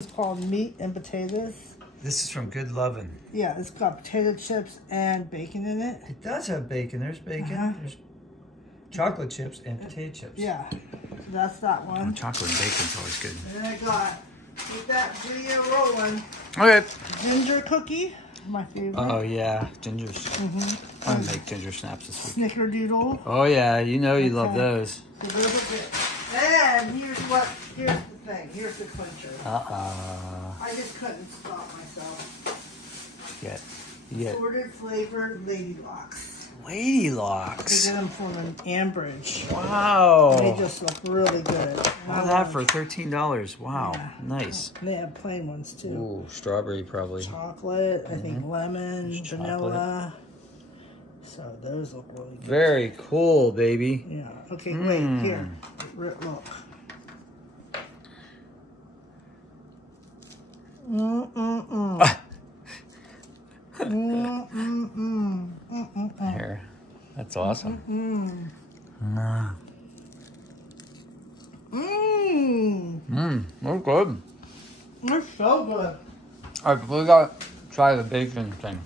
It's called meat and potatoes. This is from Good Lovin'. Yeah, it's got potato chips and bacon in it. It does have bacon. There's bacon. There's chocolate chips and potato chips. Yeah, so that's that one. Oh, chocolate and bacon's always good. And then I got, keep that video rolling. Okay. Ginger cookie, my favorite. Oh yeah, ginger. I'm gonna make ginger snaps this week. Snickerdoodle. Oh yeah, you know you love those. So those are good. And here's the thing. Here's the clincher. I just couldn't stop myself. You get Assorted flavored laylocks. Laylocks. They get them from an Ambridge. Wow. They just look really good. All that for $13. Wow, yeah. Nice. They have plain ones too. Ooh, strawberry probably. Chocolate, I think lemon, vanilla. So those look really good. Very cool, baby. Yeah. Okay, wait, here. Look. Here. That's awesome. They're good. They're so good. Alright, we gotta try the bacon thing.